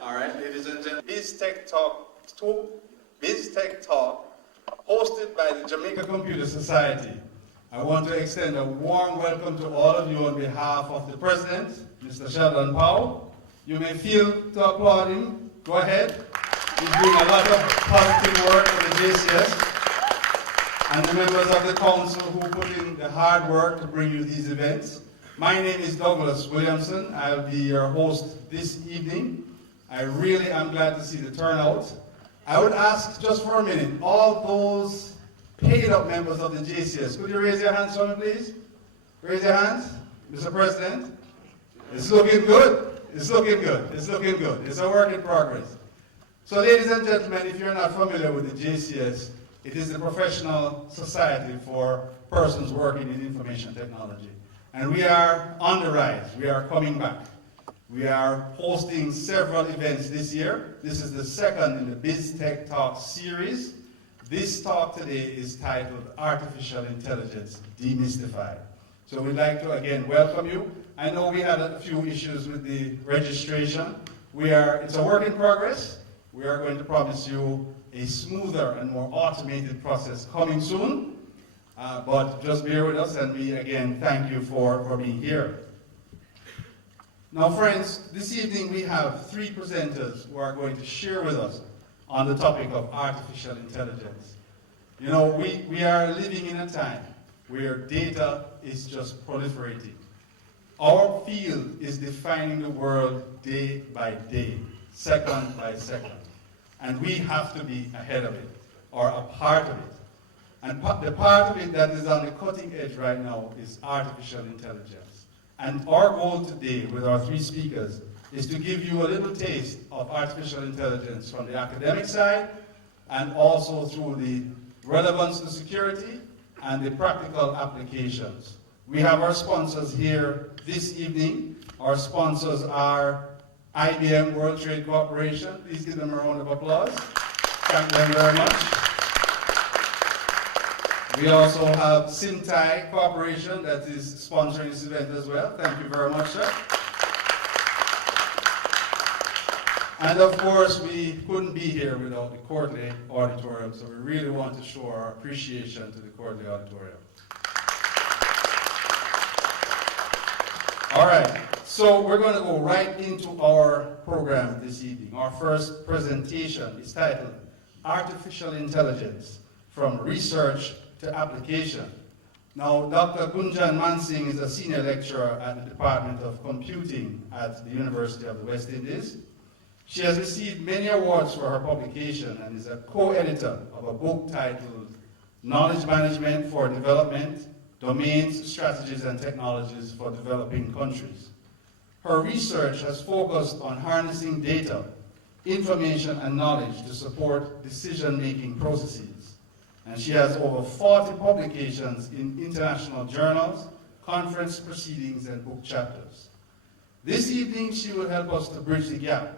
All right, ladies and gentlemen, BizTech Talk, hosted by the Jamaica Computer Society. I want to extend a warm welcome to all of you on behalf of the President, Mr. Sheldon Powell. You may feel to applaud him. Go ahead. He's doing a lot of positive work for the JCS and the members of the council who put in the hard work to bring you these events. My name is Douglas Williamson. I'll be your host this evening. I really am glad to see the turnout. I would ask just for a minute, all those paid up members of the JCS, could you raise your hands for me, please? Raise your hands, Mr. President. It's looking good. It's looking good. It's looking good. It's a work in progress. So ladies and gentlemen, if you're not familiar with the JCS, it is the professional society for persons working in information technology. And we are on the rise. We are coming back. We are hosting several events this year. This is the second in the BizTech Talk series. This talk today is titled Artificial Intelligence Demystified. So we'd like to again welcome you. I know we had a few issues with the registration. It's a work in progress. We are going to promise you a smoother and more automated process coming soon. But just bear with us, and we again thank you for being here. Now friends, this evening we have three presenters who are going to share with us on the topic of artificial intelligence. You know, we are living in a time where data is just proliferating. Our field is defining the world day by day, second by second. And we have to be ahead of it, or a part of it. And the part of it that is on the cutting edge right now is artificial intelligence. And our goal today with our three speakers is to give you a little taste of artificial intelligence from the academic side and also through the relevance to security and the practical applications. We have our sponsors here this evening. Our sponsors are IBM World Trade Corporation. Please give them a round of applause. Thank them very much. We also have Simtai Corporation that is sponsoring this event as well. Thank you very much, sir. And of course, we couldn't be here without the Courtley Auditorium, so we really want to show our appreciation to the Courtley Auditorium. All right, so we're going to go right into our program this evening. Our first presentation is titled Artificial Intelligence, from Research to Application. Now, Dr. Gunjan Mansingh is a senior lecturer at the Department of Computing at the University of the West Indies. She has received many awards for her publication and is a co-editor of a book titled Knowledge Management for Development, Domains, Strategies, and Technologies for Developing Countries. Her research has focused on harnessing data, information, and knowledge to support decision-making processes. And she has over 40 publications in international journals, conference proceedings, and book chapters. This evening, she will help us to bridge the gap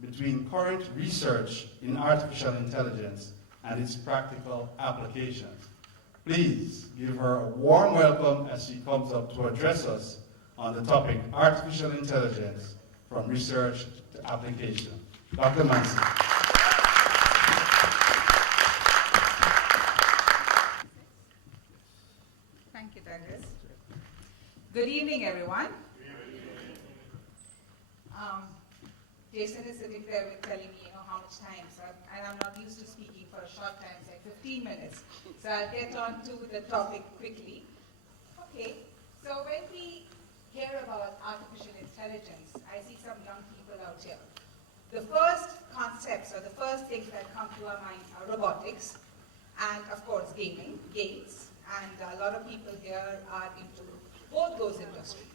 between current research in artificial intelligence and its practical applications. Please give her a warm welcome as she comes up to address us on the topic Artificial Intelligence, from Research to Application. Dr. Mansingh. Thank you, Douglas. Good evening, everyone. Jason is sitting there telling me, how much time, and I'm not used to speaking for a short time, it's like 15 minutes. So I'll get on to the topic quickly. Okay, so when we hear about artificial intelligence, I see some young people out here. The first concepts or the first things that come to our mind are robotics and, of course, games. And a lot of people here are into both those industries.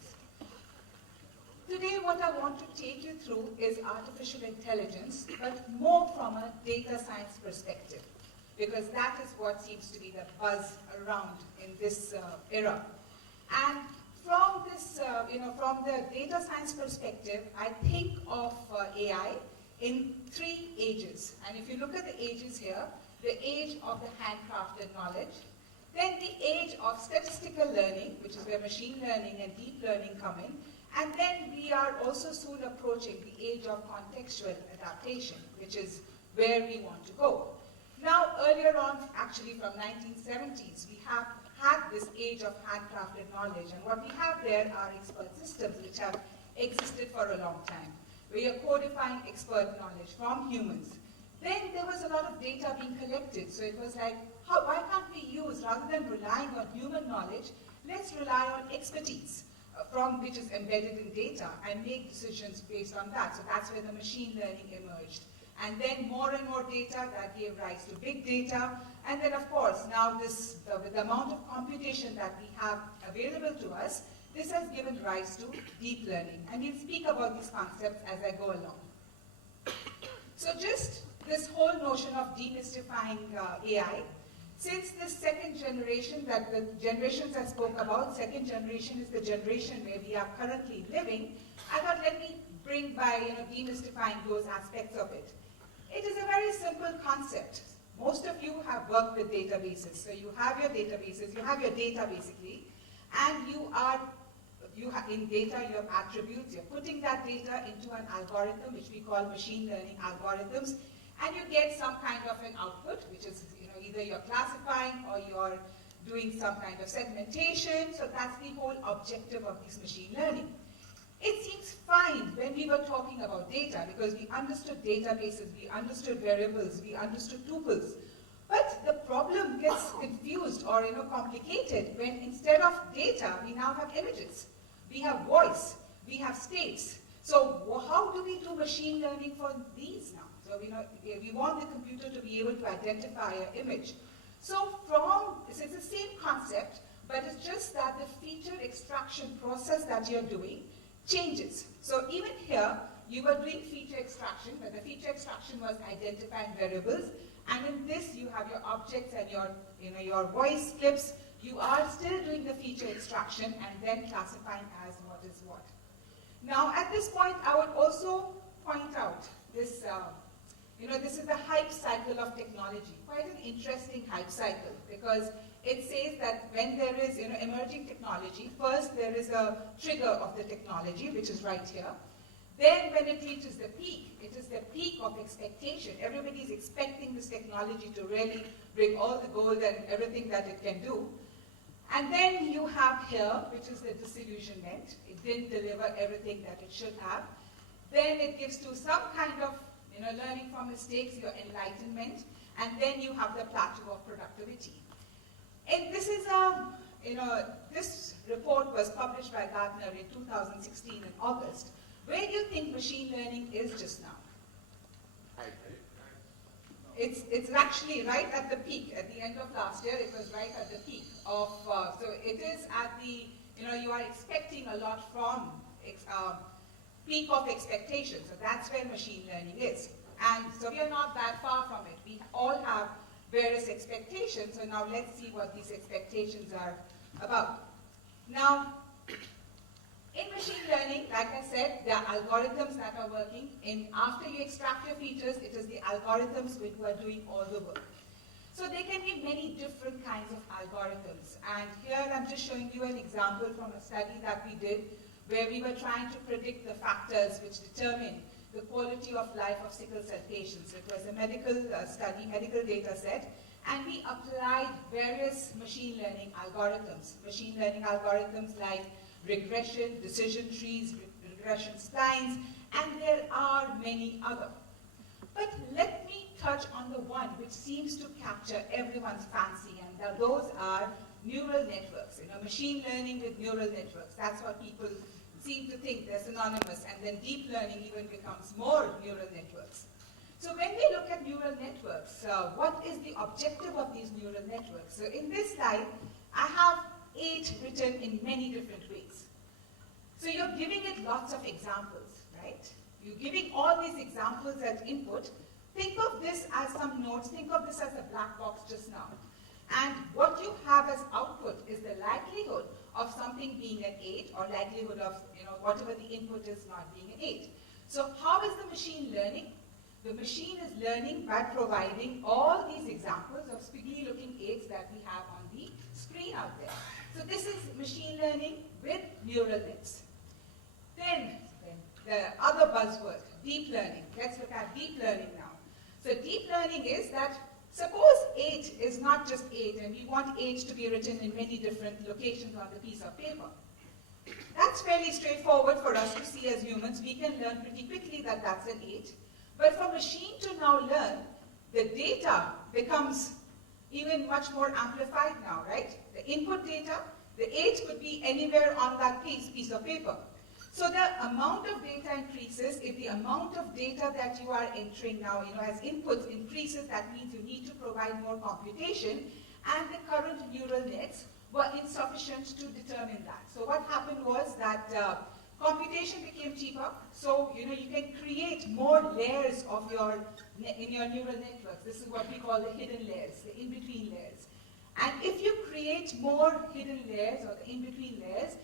Today, what I want to take you through is artificial intelligence, but more from a data science perspective, because that is what seems to be the buzz around in this era. And from this, from the data science perspective, I think of AI in three ages. And if you look at the ages here, the age of the handcrafted knowledge, Then the age of statistical learning, which is where machine learning and deep learning come in. And then we are also soon approaching the age of contextual adaptation, which is where we want to go. Now, earlier on, actually from 1970s, we have had this age of handcrafted knowledge. And what we have there are expert systems which have existed for a long time. We are codifying expert knowledge from humans. Then there was a lot of data being collected. So it was like, why can't we use, rather than relying on human knowledge, let's rely on expertise from which is embedded in data and make decisions based on that. So that's where the machine learning emerged. And then more and more data that gave rise to big data. And then of course, now this, with the amount of computation that we have available to us, this has given rise to deep learning. And we'll speak about these concepts as I go along. So just this whole notion of demystifying AI, since the second generation that the generations I spoke about, second generation is the generation where we are currently living, I thought let me bring by demystifying those aspects of it. It is a very simple concept. Most of you have worked with databases. So you have your databases, you have your data basically, and in data you have attributes, you're putting that data into an algorithm which we call machine learning algorithms, and you get some kind of an output, which is either you're classifying or you're doing some kind of segmentation. So that's the whole objective of this machine learning. It seems fine when we were talking about data because we understood databases, we understood variables, we understood tuples. But the problem gets confused or complicated when instead of data, we now have images. We have voice, we have states. So how do we do machine learning for these now? So we want the computer to be able to identify an image. So it's the same concept, but it's just that the feature extraction process that you're doing changes. So even here, you were doing feature extraction, but the feature extraction was identifying variables. And in this, you have your objects and your voice clips. You are still doing the feature extraction and then classifying as what is what. Now, at this point, I would also point out this. This is the hype cycle of technology. Quite an interesting hype cycle because it says that when there is emerging technology, first there is a trigger of the technology, which is right here. Then when it reaches the peak, it is the peak of expectation. Everybody is expecting this technology to really bring all the gold and everything that it can do. And then you have here, which is the disillusionment. It didn't deliver everything that it should have. Then it gives to some kind of learning from mistakes, your enlightenment, and then you have the plateau of productivity. And this is this report was published by Gartner in 2016 in August. Where do you think machine learning is just now? It's actually right at the peak. At the end of last year, it was right at the peak of, so it is at the, you are expecting a lot from peak of expectation. So that's where machine learning is. And so we are not that far from it. We all have various expectations. So now let's see what these expectations are about. Now, in machine learning, like I said, there are algorithms that are working. After you extract your features, it is the algorithms which are doing all the work. So there can be many different kinds of algorithms. And here I'm just showing you an example from a study that we did where we were trying to predict the factors which determine the quality of life of sickle cell patients. It was a medical study, medical data set, and we applied various machine learning algorithms. Machine learning algorithms like regression, decision trees, regression splines, and there are many others. But let me touch on the one which seems to capture everyone's fancy, and those are neural networks. Machine learning with neural networks. That's what people seem to think they're synonymous, and then deep learning even becomes more neural networks. So when we look at neural networks, what is the objective of these neural networks? So in this slide, I have 8 written in many different ways. So you're giving it lots of examples, right? You're giving all these examples as input. Think of this as some nodes. Think of this as a black box just now. And what you have as output is the likelihood of something being an 8 or likelihood of whatever the input is not being an 8. So how is the machine learning? The machine is learning by providing all these examples of squiggly looking 8s that we have on the screen out there. So this is machine learning with neural nets. Then the other buzzword, deep learning. Let's look at deep learning now. So deep learning is that suppose 8 is not just 8 and we want 8 to be written in many different locations on the piece of paper. That's fairly straightforward for us to see as humans. We can learn pretty quickly that that's an 8. But for machine to now learn, the data becomes even much more amplified now, right? The input data, the 8 could be anywhere on that piece of paper. So the amount of data increases. If the amount of data that you are entering now, as inputs increases, that means you need to provide more computation, and the current neural nets were insufficient to determine that. So what happened was that computation became cheaper, so you can create more layers of in your neural networks. This is what we call the hidden layers, the in-between layers. And if you create more hidden layers or the in-between layers,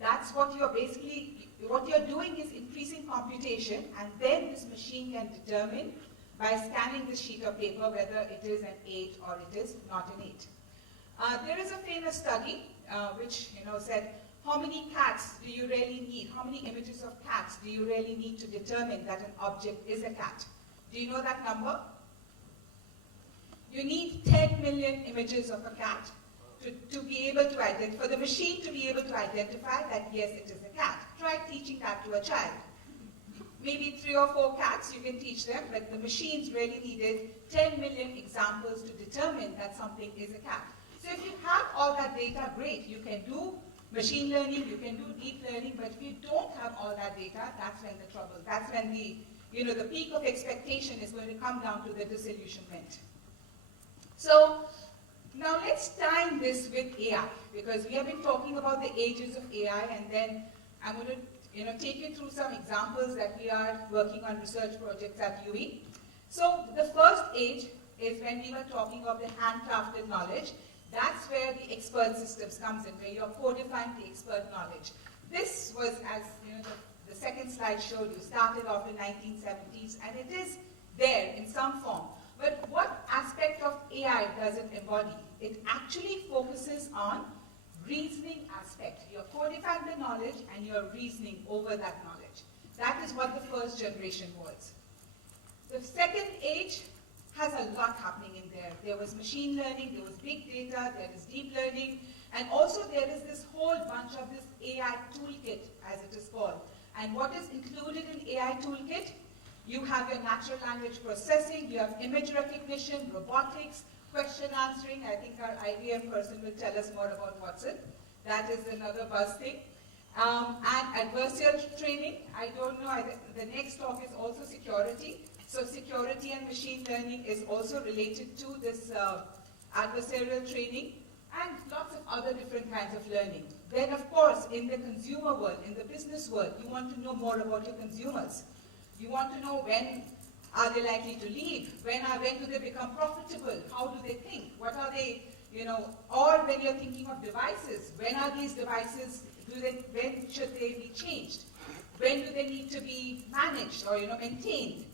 that's what you're doing is increasing computation, and then this machine can determine by scanning this sheet of paper whether it is an 8 or it is not an 8. There is a famous study which said, how many cats do you really need? How many images of cats do you really need to determine that an object is a cat? Do you know that number? You need 10 million images of a cat to be able to identify, for the machine to be able to identify that yes, it is a cat. Try teaching that to a child. Maybe 3 or 4 cats you can teach them, but the machines really needed 10 million examples to determine that something is a cat. So if you have all that data, great. You can do machine learning, you can do deep learning, but if you don't have all that data, that's when the trouble, that's when the peak of expectation is going to come down to the disillusionment. So now let's time this with AI, because we have been talking about the ages of AI, and then I'm going to take you through some examples that we are working on research projects at UE. So the first age is when we were talking of the handcrafted knowledge. That's where the expert systems comes in, where you're codifying the expert knowledge. This was, as the second slide showed you, started off in 1970s, and it is there in some form. But what aspect of AI does it embody? It actually focuses on reasoning aspect. You're codifying the knowledge and you're reasoning over that knowledge. That is what the first generation was. The second age has a lot happening in there. There was machine learning, there was big data, there is deep learning, and also there is this whole bunch of this AI toolkit, as it is called. And what is included in AI toolkit? You have your natural language processing, you have image recognition, robotics, question answering. I think our IBM person will tell us more about what's it. That is another buzz thing. And adversarial training. I don't know, the next talk is also security. So security and machine learning is also related to this adversarial training, and lots of other different kinds of learning. Then of course, in the consumer world, in the business world, you want to know more about your consumers. You want to know when are they likely to leave, when do they become profitable, how do they think, what are they, or when you're thinking of devices, when are these devices, when should they be changed, when do they need to be managed or maintained,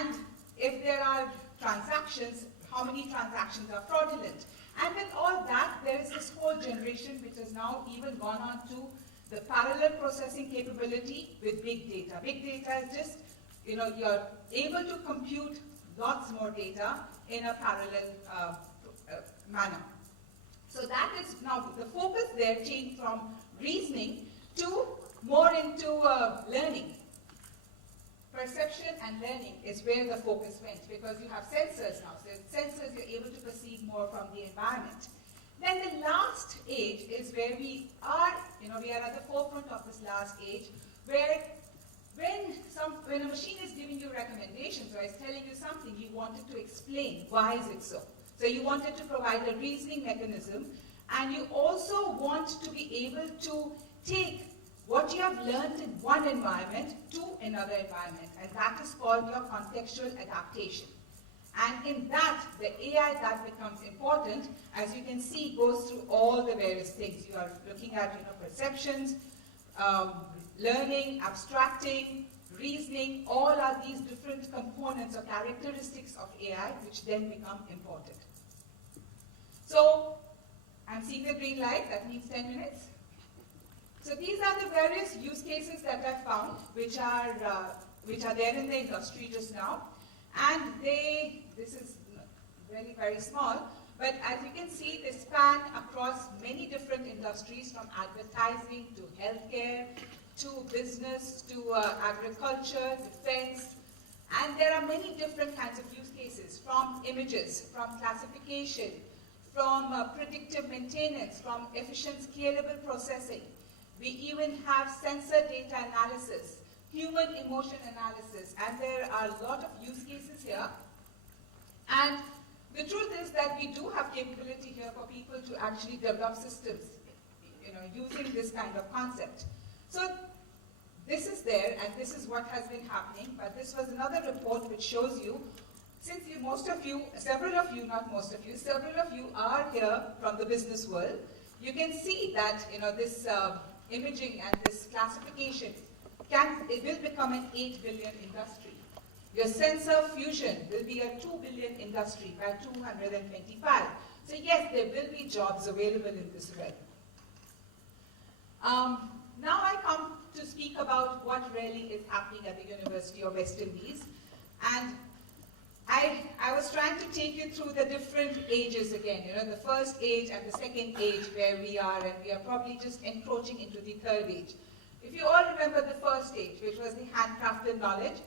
and if there are transactions, how many transactions are fraudulent. And with all that, there is this whole generation which has now even gone on to the parallel processing capability with big data. Big data is just, you're able to compute lots more data in a parallel manner. So that is now, the focus there changed from reasoning to more into learning. Perception and learning is where the focus went, because you have sensors now. So sensors, you're able to perceive more from the environment. Then the last age is where we are at the forefront of this last age, where when a machine is giving you recommendations or is telling you something, you wanted to explain why is it so. So you wanted to provide a reasoning mechanism, and you also want to be able to take what you have learned in one environment to another environment, and that is called your contextual adaptation. And in that, the AI that becomes important, as you can see, goes through all the various things. You are looking at perceptions, learning, abstracting, reasoning. All are these different components or characteristics of AI which then become important. So I'm seeing the green light, that means 10 minutes. So these are the various use cases that I found, which are there in the industry just now. And this is really very small, but as you can see, they span across many different industries, from advertising to healthcare, to business, to agriculture, defense. And there are many different kinds of use cases, from images, from classification, from predictive maintenance, from efficient scalable processing. We even have sensor data analysis, human emotion analysis, and there are a lot of use cases here. And the truth is that we do have capability here for people to actually develop systems, using this kind of concept. So this is there, and this is what has been happening, but this was another report which shows you, since several of you are here from the business world, you can see that this imaging and this classification it will become an 8 billion industry. Your sensor fusion will be a 2 billion industry by 225. So yes, there will be jobs available in this realm. Now I come to speak about what really is happening at the University of West Indies. And I was trying to take you through the different ages again, the first age and the second age where we are, and we are probably just encroaching into the third age. If you all remember the first age, which was the handcrafted knowledge.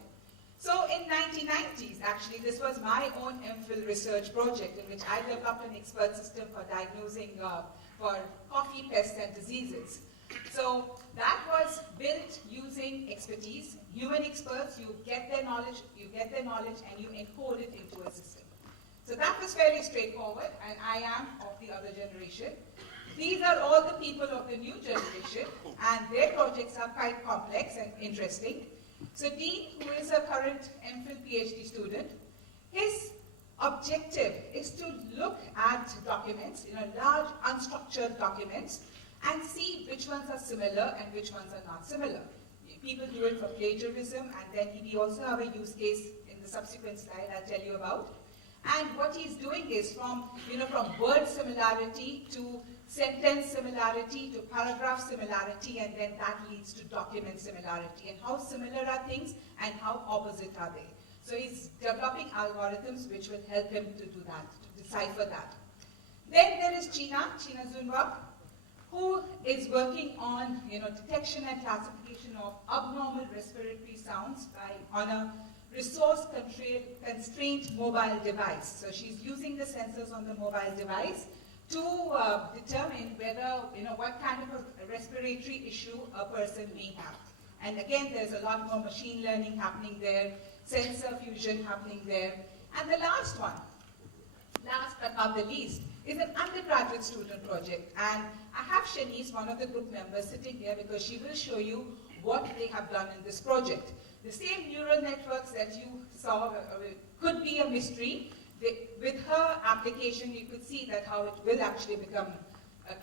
So in 1990s, actually, this was my own MPhil research project in which I developed an expert system for diagnosing for coffee pests and diseases. So that was built using expertise, human experts. You get their knowledge, and you encode it into a system. So that was fairly straightforward, and I am of the other generation. These are all the people of the new generation, and their projects are quite complex and interesting. So Dean, who is a current MPhil PhD student, his objective is to look at documents, large unstructured documents, and see which ones are similar and which ones are not similar. People do it for plagiarism, and then we also have a use case in the subsequent slide I'll tell you about. And what he's doing is from word similarity to sentence similarity to paragraph similarity, and then that leads to document similarity. And how similar are things and how opposite are they? So he's developing algorithms which will help him to do that, to decipher that. Then there is China Zunwa, who is working on detection and classification of abnormal respiratory sounds on a resource-constrained mobile device. So she's using the sensors on the mobile device to determine whether, what kind of a respiratory issue a person may have. And again, there's a lot more machine learning happening there, sensor fusion happening there. And the last one, last but not the least, is an undergraduate student project. And I have Shanice, one of the group members, sitting here because she will show you what they have done in this project. The same neural networks that you saw could be a mystery. With her application, you could see that how it will actually become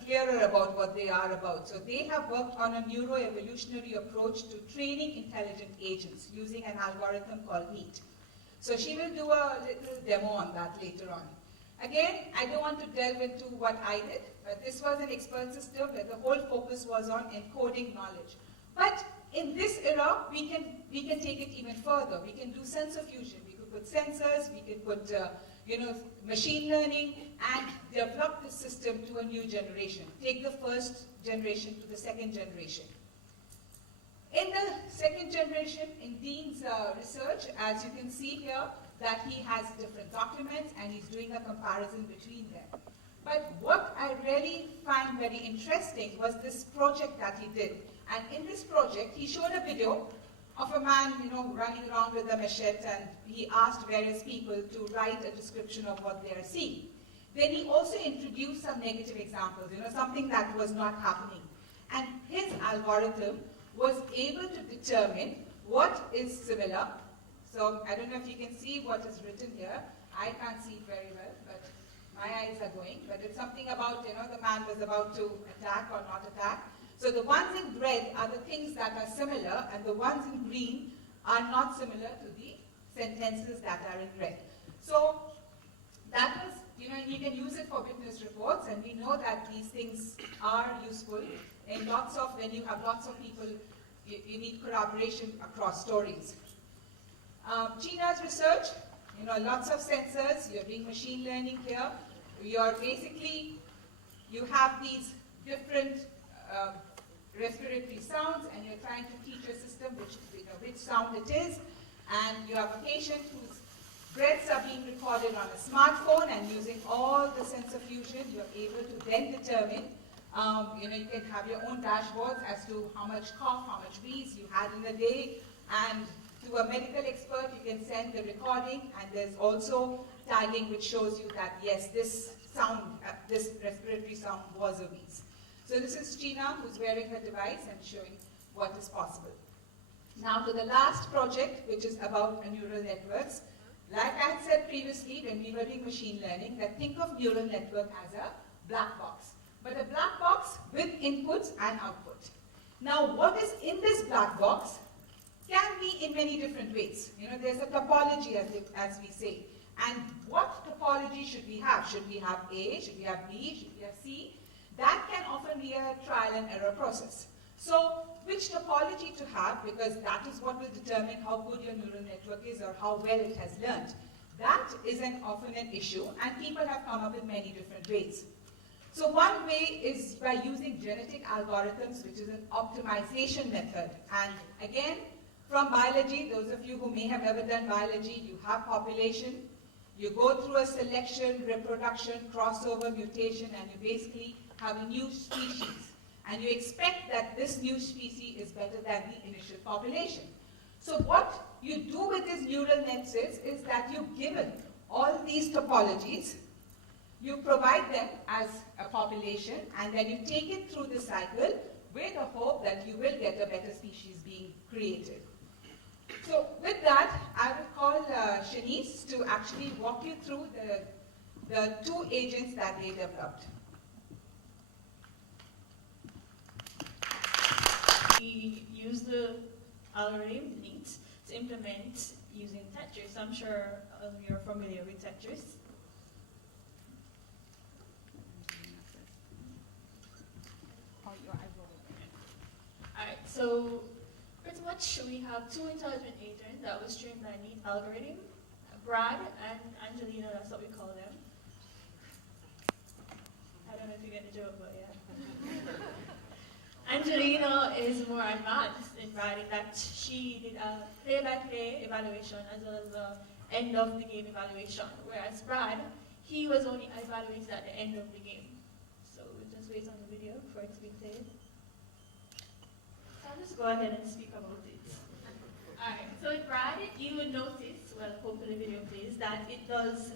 clearer about what they are about. So they have worked on a neuroevolutionary approach to training intelligent agents using an algorithm called NEAT. So she will do a little demo on that later on. Again, I don't want to delve into what I did, but this was an expert system where the whole focus was on encoding knowledge. But in this era, we can take it even further. We can do sensor fusion. We could put sensors, we could put machine learning, and develop the system to a new generation. Take the first generation to the second generation. In the second generation, in Dean's research, as you can see here, that he has different documents and he's doing a comparison between them. But what I really find very interesting was this project that he did. And in this project, he showed a video of a man, running around with a machete, and he asked various people to write a description of what they are seeing. Then he also introduced some negative examples, something that was not happening. And his algorithm was able to determine what is similar. So I don't know if you can see what is written here. I can't see it very well, but my eyes are going. But it's something about, the man was about to attack or not attack. So the ones in red are the things that are similar, and the ones in green are not similar to the sentences that are in red. So that was you can use it for witness reports, and we know that these things are useful. And when you have lots of people, you need collaboration across stories. China's research, lots of sensors, you're doing machine learning here. You have these different respiratory sounds, and you're trying to teach a system which sound it is, and you have a patient whose breaths are being recorded on a smartphone, and using all the sensor fusion, you're able to then determine, you can have your own dashboards as to how much cough, how much wheeze you had in a day, and to a medical expert, you can send the recording, and there's also tagging which shows you that, yes, this respiratory sound was a wheeze. So this is China, who's wearing her device and showing what is possible. Now to the last project, which is about neural networks. Like I had said previously when we were doing machine learning, that think of neural network as a black box. But a black box with inputs and output. Now what is in this black box can be in many different ways. There's a topology, as we say. And what topology should we have? Should we have A? Should we have B? Should we have C? That can often be a trial and error process. So which topology to have, because that is what will determine how good your neural network is or how well it has learned. That is often an issue, and people have come up with many different ways. So one way is by using genetic algorithms, which is an optimization method. And again, from biology, those of you who may have ever done biology, you have population, you go through a selection, reproduction, crossover, mutation, and you basically have a new species. And you expect that this new species is better than the initial population. So what you do with these neural nets is that you've given all these topologies, you provide them as a population, and then you take it through the cycle with the hope that you will get a better species being created. So with that, I will call Shanice to actually walk you through the two agents that they developed. We use the algorithm NEAT to implement using Tetris. I'm sure you're familiar with Tetris. Alright, so pretty much we have two intelligent agents that was trained by NEAT algorithm, Brad and Angelina, that's what we call them. I don't know if you get the joke, but yeah. Angelina is more advanced in writing that she did a play-by-play evaluation as well as a end-of-the-game evaluation, whereas Brad, he was only evaluated at the end of the game. So we'll just wait on the video for it to be played. So I'll just go ahead and speak about it. Alright, so with Brad, you would notice, well, hopefully the video plays, that it does,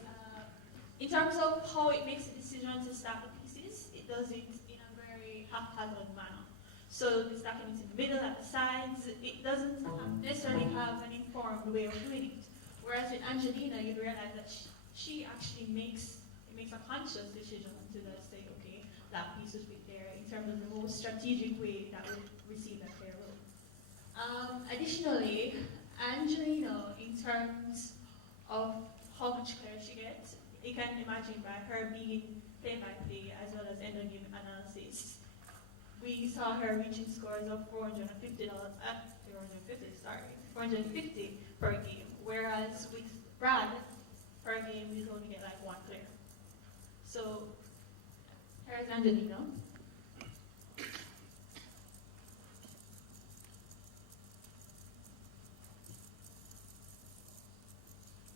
in terms of how it makes a decision to stack the pieces, it does it in a very haphazard manner. So the stacking is in the middle, at the sides, it doesn't necessarily have an informed way of doing it. Whereas with Angelina, you realize that she actually makes a conscious decision to just say, okay, that piece is fit there in terms of the most strategic way that would receive that fair role. Additionally, Angelina, in terms of how much clear she gets, you can imagine by her being play-by-play as well as end-of-game analysis. We saw her reaching scores of 450 per game, whereas with Brad, per game we only get like one clear. So here's Angelina.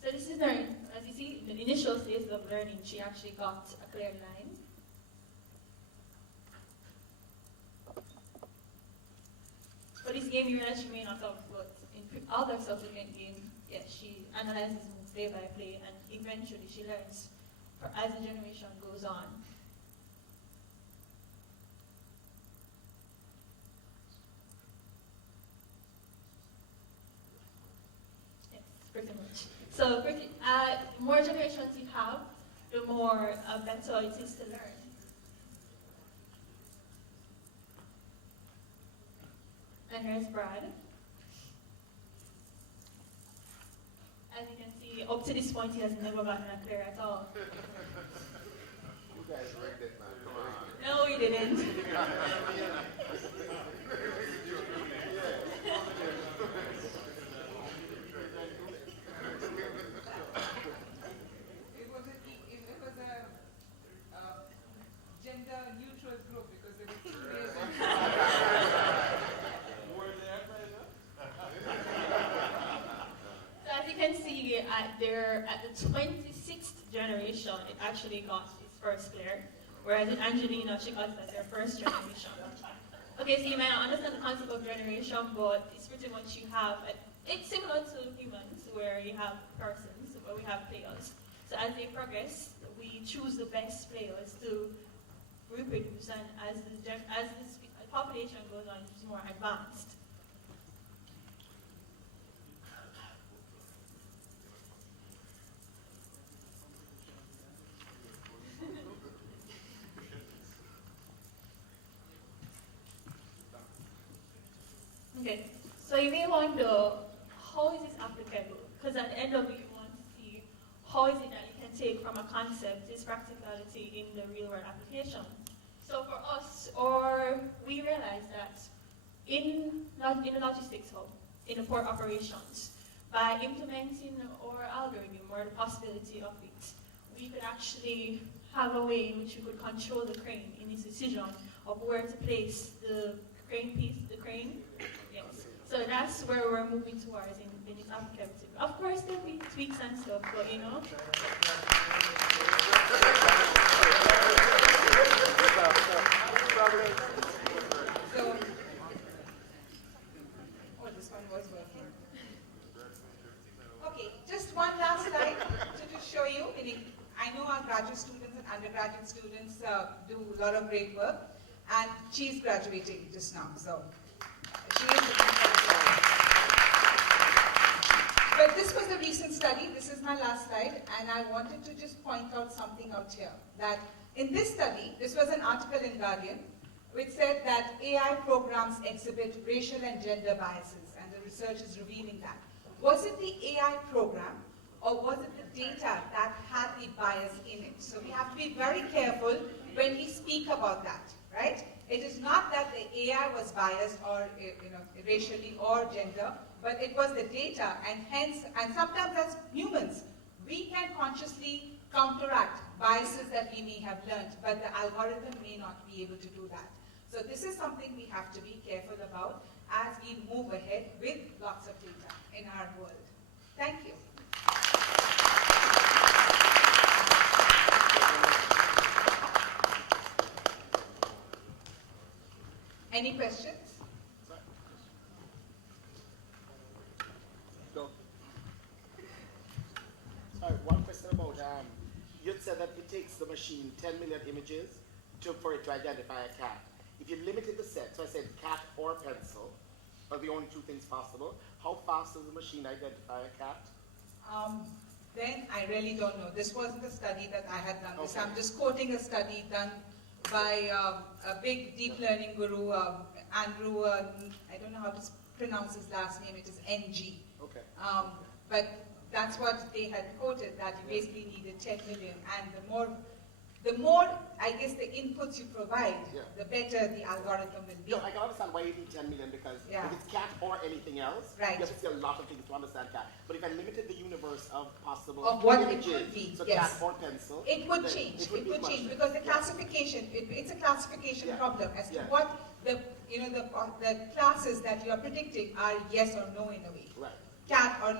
So this is learning. As you see, in the initial stage of learning, she actually got a clear line. For this game, you realize she may not have, but in other subsequent games, yes, she analyzes moves play by play, and eventually she learns as the generation goes on. Yes, pretty much. So, more generations you have, the more better it is to learn. And here's Brad. As you can see, up to this point, he has never gotten a clear at all. guys rigged it, man. Come on. No, we didn't. It was a gender neutral group because there were two ways of So as you can see, at the 26th generation, it actually got its first player, whereas in Angelina, she got it as their first generation. Okay, so you may not understand the concept of generation, but it's pretty much you have, it's similar to humans, where you have persons, where we have players. So as they progress, we choose the best players to reproduce, and as the population goes on, it's more advanced. Okay, so you may wonder, how is this applicable? Because at the end of it, you want to see how is it that you can take from a concept, its practicality in the real world application. So for us, we realized that in the logistics hub, in the port operations, by implementing our algorithm or the possibility of it, we could actually have a way in which we could control the crane in its decision of where to place the crane. Yes. So that's where we're moving towards in its applicability. Of course, there'll be tweaks and stuff, but you know. So, this one was working. Okay, just one last slide to just show you. I know our graduate students and undergraduate students do a lot of great work, and she's graduating just now, so she is looking for a job. But this was a recent study. This is my last slide, and I wanted to just point out something out here. That in this study, this was an article in Guardian, which said that AI programs exhibit racial and gender biases, and the research is revealing that. Was it the AI program, or was it the data that had the bias in it? So we have to be very careful when we speak about that, right? It is not that the AI was biased or racially or gender, but it was the data, and hence, and sometimes as humans, we can consciously counteract biases that we may have learned, but the algorithm may not be able to do that. So this is something we have to be careful about as we move ahead with lots of data in our world. Thank you. Any questions? Go. Sorry, one question about, you said that it takes the machine 10 million images for it to identify a cat. If you limited the set, so I said cat or pencil, are the only two things possible, how fast does the machine identify a cat? Then I really don't know. This wasn't a study that I had done. Okay. I'm just quoting a study done by a big deep learning guru, Andrew, I don't know how to pronounce his last name, it is NG. Okay. But that's what they had quoted, that you basically needed 10 million, and the more, I guess, the inputs you provide, the better the algorithm will be. No, I can understand why you need 10 million, because if it's cat or anything else, you have to see a lot of things to understand cat. But if I limited the universe of possible images, it could be, so cat or pencil, it would change. It would change because the classification, it's a classification problem as to what the classes that you are predicting are yes or no in a way. Right. Cat or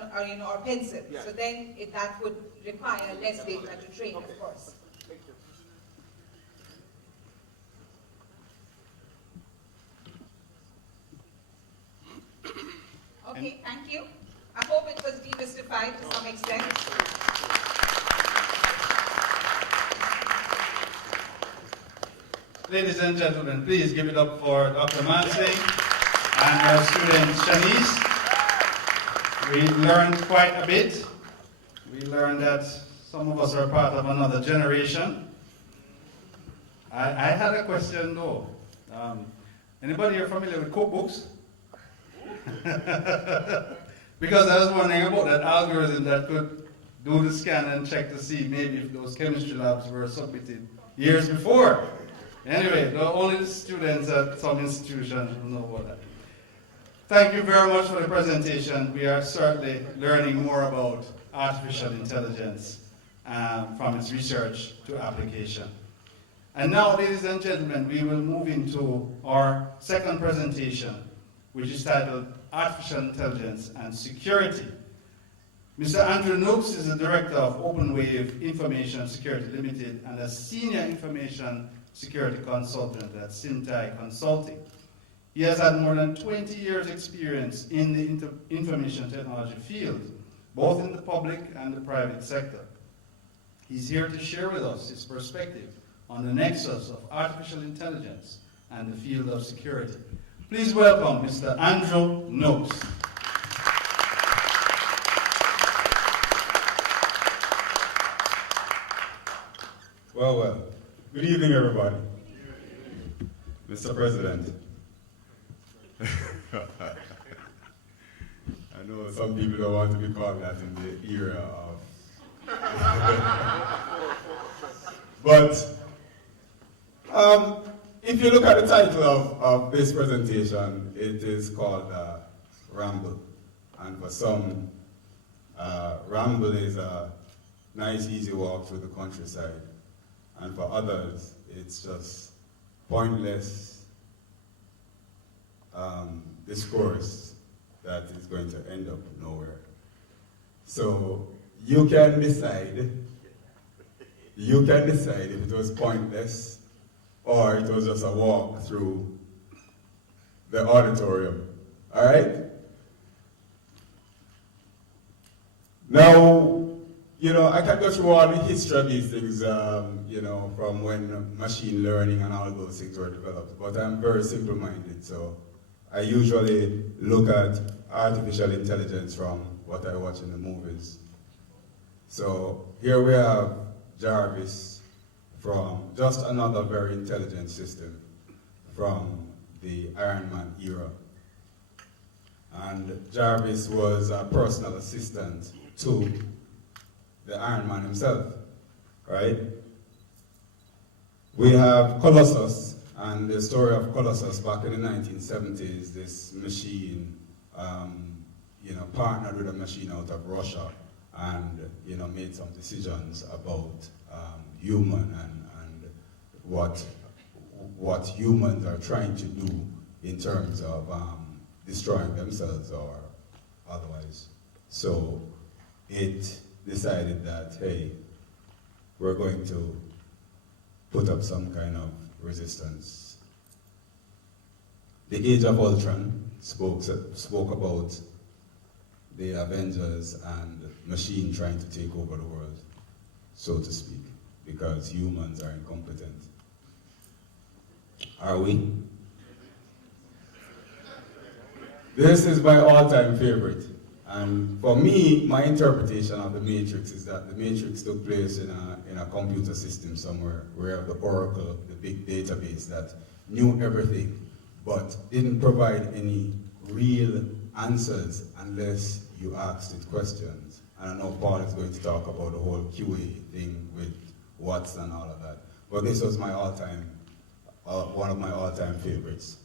pencil. So then that would require less data to train, of course. Thank you. Okay, thank you. I hope it was demystified to some extent. Ladies and gentlemen, please give it up for Dr. Mansing and our student Shanice. We learned quite a bit. We learned that some of us are part of another generation. I had a question though. Anybody here familiar with cookbooks? Because I was wondering about that algorithm that could do the scan and check to see maybe if those chemistry labs were submitted years before. Anyway, only the students at some institutions will know about that. Thank you very much for the presentation. We are certainly learning more about artificial intelligence from its research to application. And now, ladies and gentlemen, we will move into our second presentation, which is titled Artificial Intelligence and Security. Mr. Andrew Nooks is the Director of OpenWave Information Security Limited and a Senior Information Security Consultant at Syntai Consulting. He has had more than 20 years' experience in the information technology field, both in the public and the private sector. He's here to share with us his perspective on the nexus of artificial intelligence and the field of security. Please welcome Mr. Andrew Nooks. Well. Good evening, everybody. Mr. President. I know some people don't want to be called that in the era of... But if you look at the title of this presentation, it is called Ramble. And for some, ramble is a nice, easy walk through the countryside. And for others, it's just pointless discourse that is going to end up nowhere. So you can decide if it was pointless or it was just a walk through the auditorium. All right? Now, I can go through all the history of these things, from when machine learning and all those things were developed, but I'm very simple-minded, so I usually look at artificial intelligence from what I watch in the movies. So here we have Jarvis from just another very intelligent system from the Iron Man era. And Jarvis was a personal assistant to the Iron Man himself, right? We have Colossus, and the story of Colossus back in the 1970s, this machine, partnered with a machine out of Russia and, made some decisions about human and what humans are trying to do in terms of destroying themselves or otherwise. So it decided that, hey, we're going to put up some kind of resistance. The Age of Ultron spoke about the Avengers and machine trying to take over the world, so to speak, because humans are incompetent. Are we? This is my all-time favorite. And for me, my interpretation of the Matrix is that the Matrix took place in a computer system somewhere where the Oracle, the big database that knew everything, but didn't provide any real answers unless you asked it questions. And I know Paul is going to talk about the whole QA thing with Watts and all of that. But this was my all-time, one of my all-time favorites.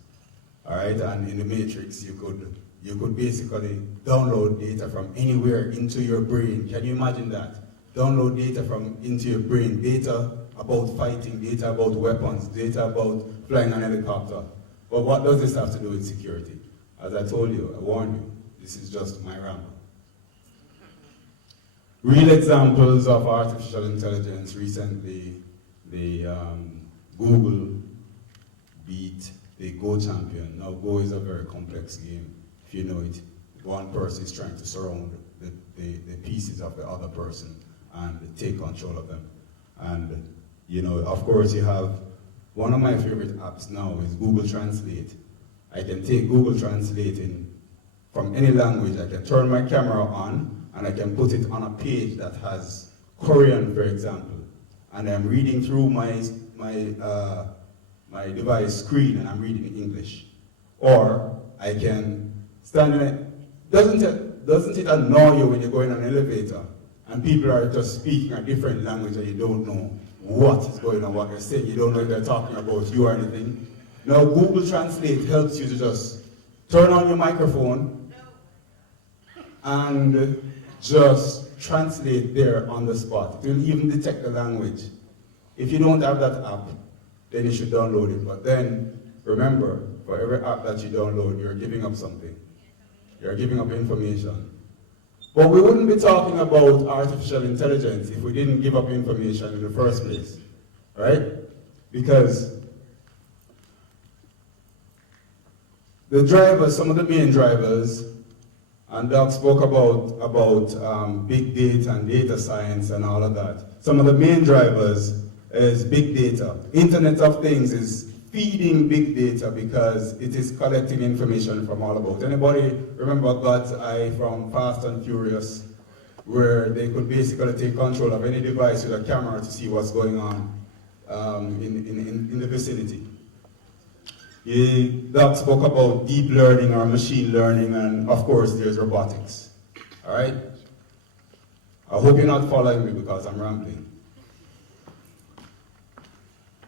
All right, and in the Matrix, you could basically download data from anywhere into your brain. Can you imagine that? Download data into your brain, data about fighting, data about weapons, data about flying an helicopter. But what does this have to do with security? As I told you, I warned you, this is just my ramble. Real examples of artificial intelligence recently, Google beat the Go champion. Now Go is a very complex game. If you know it, one person is trying to surround the pieces of the other person and take control of them. And, of course you have, one of my favorite apps now is Google Translate. I can take Google Translate from any language. I can turn my camera on and I can put it on a page that has Korean, for example. And I'm reading through my device screen and I'm reading English. Or I can stand in it. Doesn't it annoy you when you go in an elevator and people are just speaking a different language and you don't know what is going on, what they're saying. You don't know if they're talking about you or anything. Now, Google Translate helps you to just turn on your microphone and just translate there on the spot. It will even detect the language. If you don't have that app, then you should download it. But then, remember, for every app that you download, you're giving up something. You're giving up information. But we wouldn't be talking about artificial intelligence if we didn't give up information in the first place, right? Because the drivers, some of the main drivers, and Doc spoke about big data and data science and all of that. Some of the main drivers is big data. Internet of Things is feeding big data because it is collecting information from all about. Anybody remember God's Eye from Fast and Furious, where they could basically take control of any device with a camera to see what's going on in the vicinity? Doc spoke about deep learning or machine learning, and of course there's robotics. All right? I hope you're not following me because I'm rambling.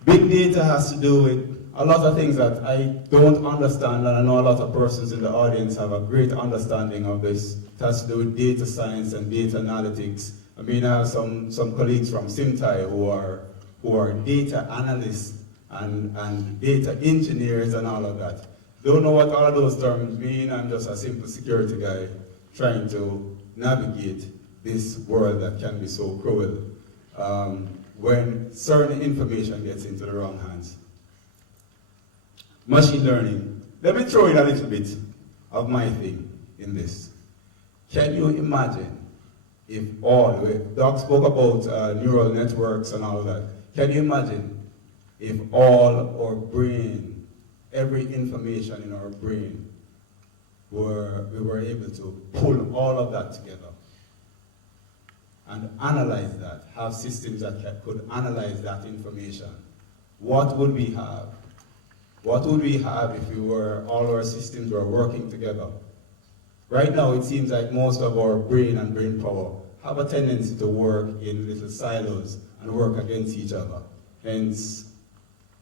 Big data has to do with a lot of things that I don't understand, and I know a lot of persons in the audience have a great understanding of this. It has to do with data science and data analytics. I mean, I have some colleagues from Simtai who are data analysts and data engineers and all of that. Don't know what all of those terms mean. I'm just a simple security guy trying to navigate this world that can be so cruel when certain information gets into the wrong hands. Machine learning. Let me throw in a little bit of my thing in this. Can you imagine if Doc spoke about neural networks and all of that. Can you imagine if all our brain, every information in our brain, we were able to pull all of that together and analyze that, have systems that could analyze that information? What would we have? What would we have if all our systems were working together? Right now, it seems like most of our brain and brain power have a tendency to work in little silos and work against each other. Hence,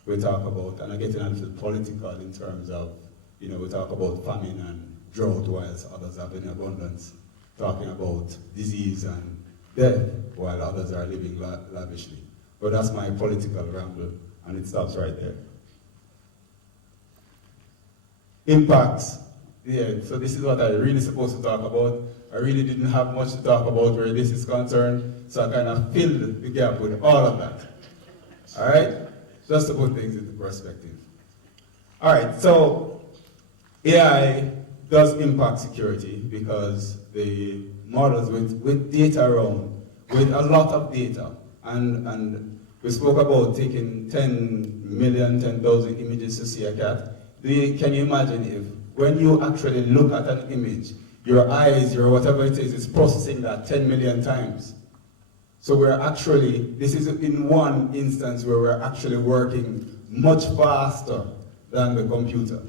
we talk about, and I'm getting a little political in terms of, we talk about famine and drought whilst others have in abundance, talking about disease and death while others are living lavishly. But that's my political ramble, and it stops right there. Impacts. Yeah, so this is what I really supposed to talk about. I really didn't have much to talk about where this is concerned, so I kind of filled the gap with all of that. All right? Just to put things into perspective. All right, so AI does impact security because the models with data around, with a lot of data, and we spoke about taking 10,000 images to see a cat. Can you imagine if when you actually look at an image, your eyes, your whatever it is processing that 10 million times? So this is in one instance where we're actually working much faster than the computer.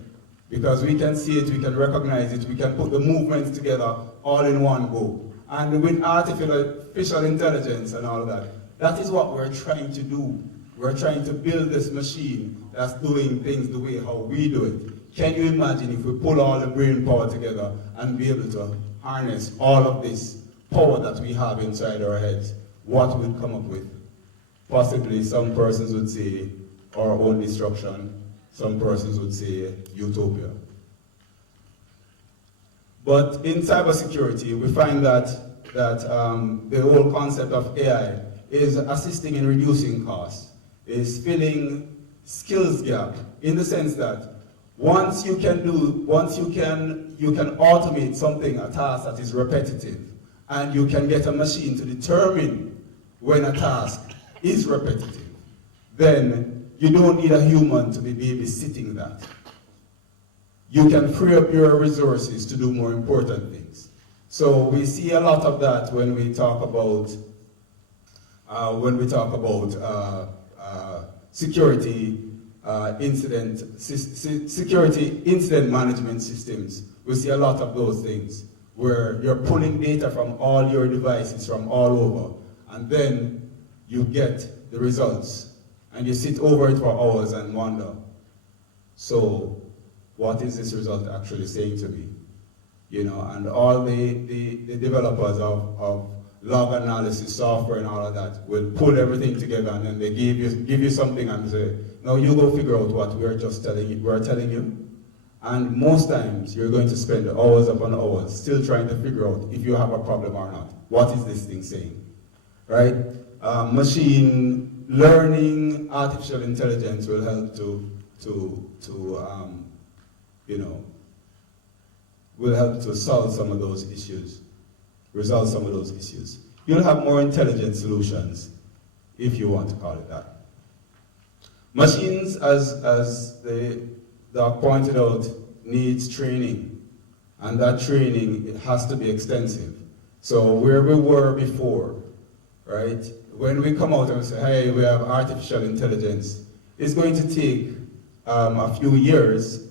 Because we can see it, we can recognize it, we can put the movements together all in one go. And with artificial intelligence and all that, that is what we're trying to do. We're trying to build this machine that's doing things the way how we do it. Can you imagine if we pull all the brain power together and be able to harness all of this power that we have inside our heads? What we'd come up with? Possibly some persons would say our own destruction, some persons would say utopia. But in cybersecurity, we find that the whole concept of AI is assisting in reducing costs, is filling skills gap, in the sense that once you can automate something, a task that is repetitive, and you can get a machine to determine when a task is repetitive, then you don't need a human to be babysitting that. You can free up your resources to do more important things. So we see a lot of that when we talk about security incident management systems. We see a lot of those things where you're pulling data from all your devices from all over, and then you get the results, and you sit over it for hours and wonder, so what is this result actually saying to me? You know, and all the developers of log analysis software and all of that will pull everything together, and then they give you something and say, now you go figure out what we're telling you. And most times you're going to spend hours upon hours still trying to figure out if you have a problem or not. What is this thing saying? Right? Machine learning, artificial intelligence will help will help to solve some of those issues, resolve some of those issues. You'll have more intelligent solutions, if you want to call it that. Machines, as the doc pointed out, needs training, and that training, it has to be extensive. So where we were before, right, when we come out and say, hey, we have artificial intelligence, it's going to take a few years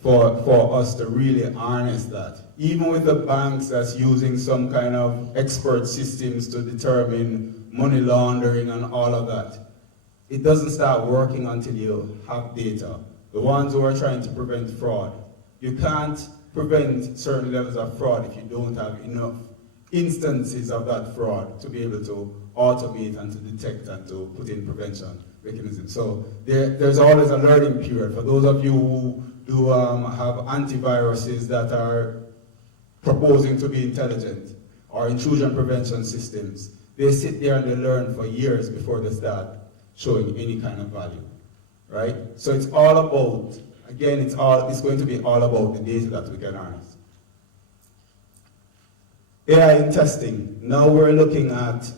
for us to really harness that. Even with the banks that's using some kind of expert systems to determine money laundering and all of that, it doesn't start working until you have data. The ones who are trying to prevent fraud, you can't prevent certain levels of fraud if you don't have enough instances of that fraud to be able to automate and to detect and to put in prevention mechanisms. So there's always a learning period. For those of you who do have antiviruses that are proposing to be intelligent, or intrusion prevention systems, they sit there and they learn for years before they start showing any kind of value, right? So it's all about, again, it's going to be all about the data that we can harness. AI in testing. Now we're looking at,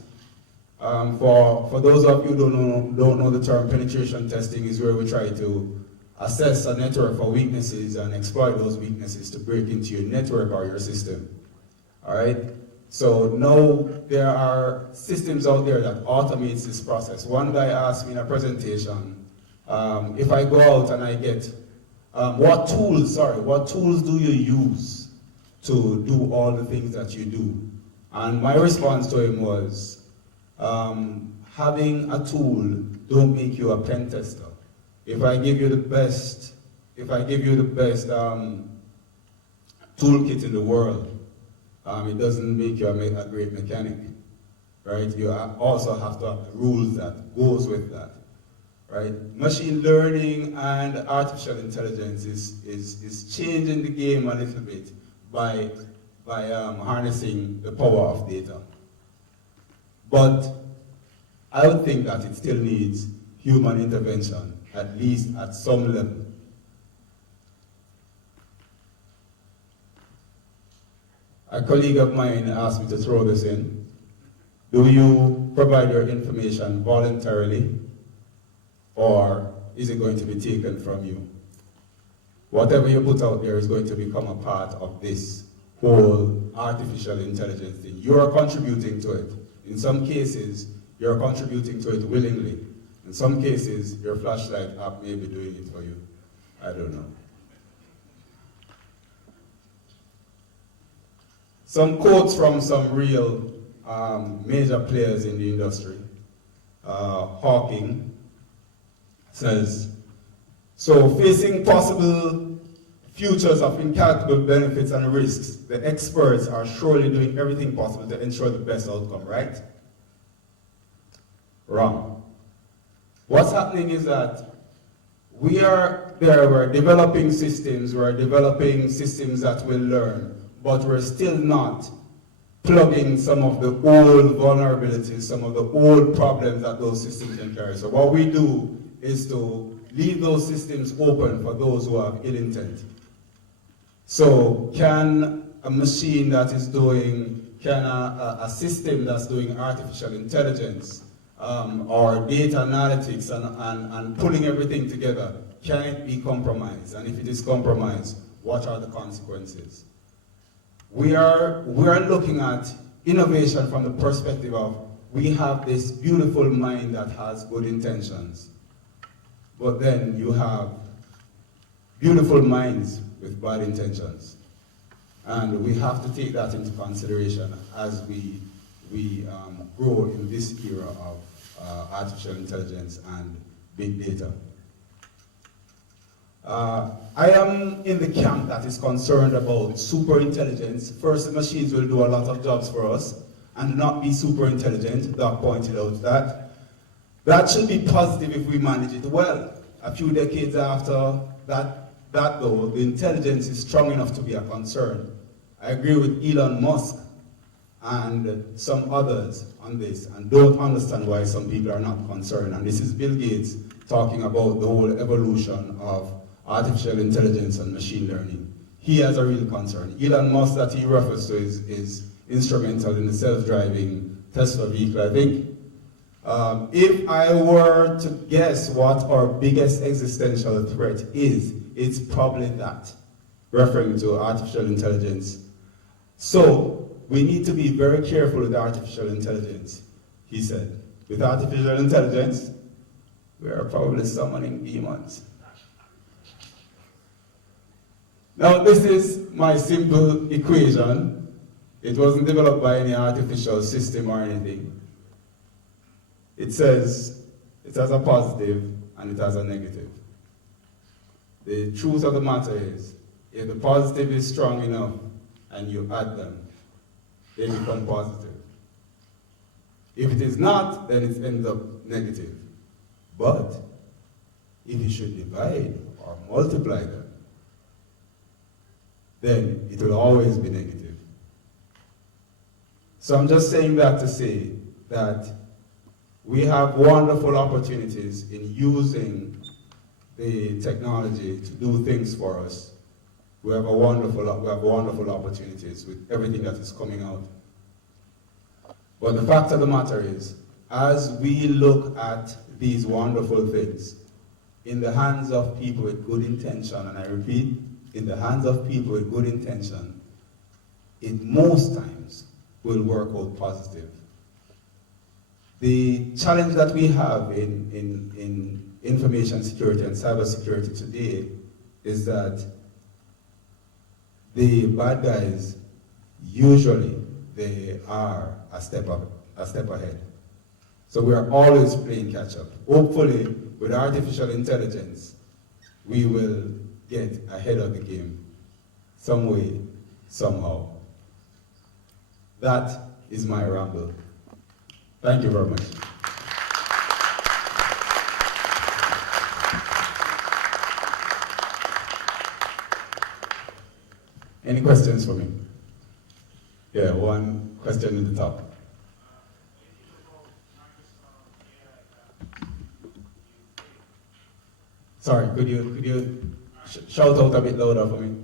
for those of you who don't know the term, penetration testing is where we try to assess a network for weaknesses and exploit those weaknesses to break into your network or your system. All right? So now there are systems out there that automates this process. One guy asked me in a presentation, if I go out and I get, what tools do you use to do all the things that you do? And my response to him was, having a tool don't make you a pen tester. If I give you the best toolkit in the world, it doesn't make you a great mechanic, right? You also have to have the rules that goes with that, right? Machine learning and artificial intelligence is changing the game a little bit by harnessing the power of data. But I would think that it still needs human intervention, at least at some level. A colleague of mine asked me to throw this in. Do you provide your information voluntarily, or is it going to be taken from you? Whatever you put out there is going to become a part of this whole artificial intelligence thing. You are contributing to it. In some cases, you're contributing to it willingly. In some cases, your flashlight app may be doing it for you. I don't know. Some quotes from some real major players in the industry. Hawking says, so facing possible futures of incalculable benefits and risks, the experts are surely doing everything possible to ensure the best outcome, right? Wrong. What's happening is that we're developing systems that will learn, but we're still not plugging some of the old vulnerabilities, some of the old problems that those systems can carry. So what we do is to leave those systems open for those who have ill intent. So can a machine that is doing, a system that's doing artificial intelligence or data analytics and pulling everything together, can it be compromised? And if it is compromised, what are the consequences? We are looking at innovation from the perspective of, we have this beautiful mind that has good intentions, but then you have beautiful minds with bad intentions. And we have to take that into consideration as we grow in this era artificial intelligence and big data. I am in the camp that is concerned about super intelligence. First, the machines will do a lot of jobs for us and not be super intelligent. Doc pointed out that. That should be positive if we manage it well. A few decades after that though, the intelligence is strong enough to be a concern. I agree with Elon Musk and some others on this and don't understand why some people are not concerned. And this is Bill Gates talking about the whole evolution of artificial intelligence and machine learning. He has a real concern. Elon Musk that he refers to is instrumental in the self-driving Tesla vehicle, I think. If I were to guess what our biggest existential threat is, it's probably that, referring to artificial intelligence. So, we need to be very careful with artificial intelligence, he said. With artificial intelligence, we are probably summoning demons. Now, this is my simple equation. It wasn't developed by any artificial system or anything. It says it has a positive and it has a negative. The truth of the matter is, if the positive is strong enough and you add them, they become positive. If it is not, then it ends up negative. But if you should divide or multiply them, then it will always be negative. So I'm just saying that to say that we have wonderful opportunities in using the technology to do things for us. We have wonderful opportunities with everything that is coming out. But the fact of the matter is, as we look at these wonderful things in the hands of people with good intention, and I repeat, in the hands of people with good intention, it most times will work out positive. The challenge that we have in information security and cybersecurity today is that the bad guys, usually they are a step ahead. So we are always playing catch up. Hopefully, with artificial intelligence, we will get ahead of the game some way, somehow. That is my ramble. Thank you very much. Any questions for me? Yeah, one question in the top. Sorry, could you shout out a bit louder for me?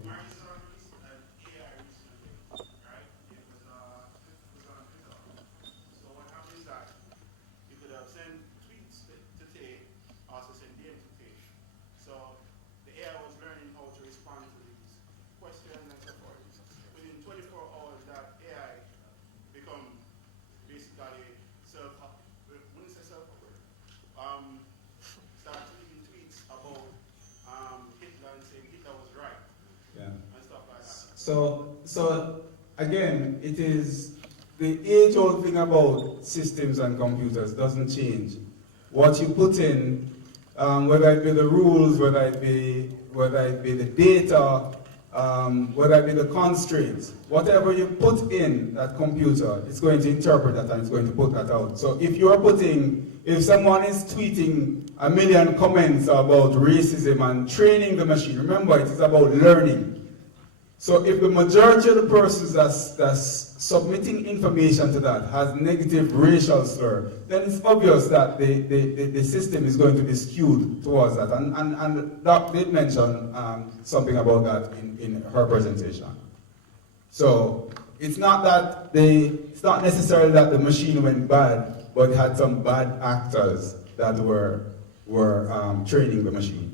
So again, it is the age-old thing about systems and computers doesn't change. What you put in, whether it be the rules, whether it be the data, whether it be the constraints, whatever you put in that computer, it's going to interpret that and it's going to put that out. So if someone is tweeting 1 million comments about racism and training the machine, remember it is about learning. So if the majority of the persons that's submitting information to that has negative racial slur, then it's obvious that the system is going to be skewed towards that. And Doc did mention something about that in her presentation. So it's not necessarily that the machine went bad, but it had some bad actors that were training the machine.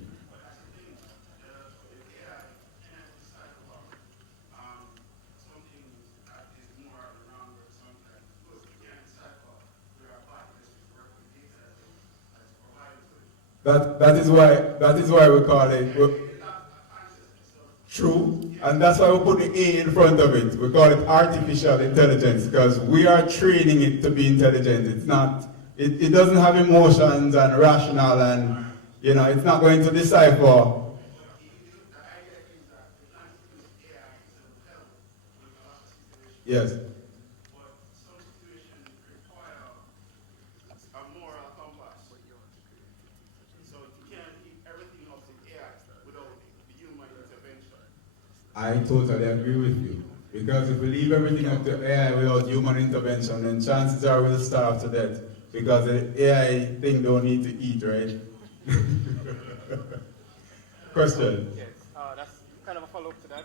That is why we call it true, and that's why we put the A in front of it. We call it artificial intelligence because we are training it to be intelligent. It doesn't have emotions and rational, and it's not going to decipher. Yes. I totally agree with you. Because if we leave everything up to AI without human intervention, then chances are we'll starve to death. Because the AI thing don't need to eat, right? Question? Yes, that's kind of a follow-up to that.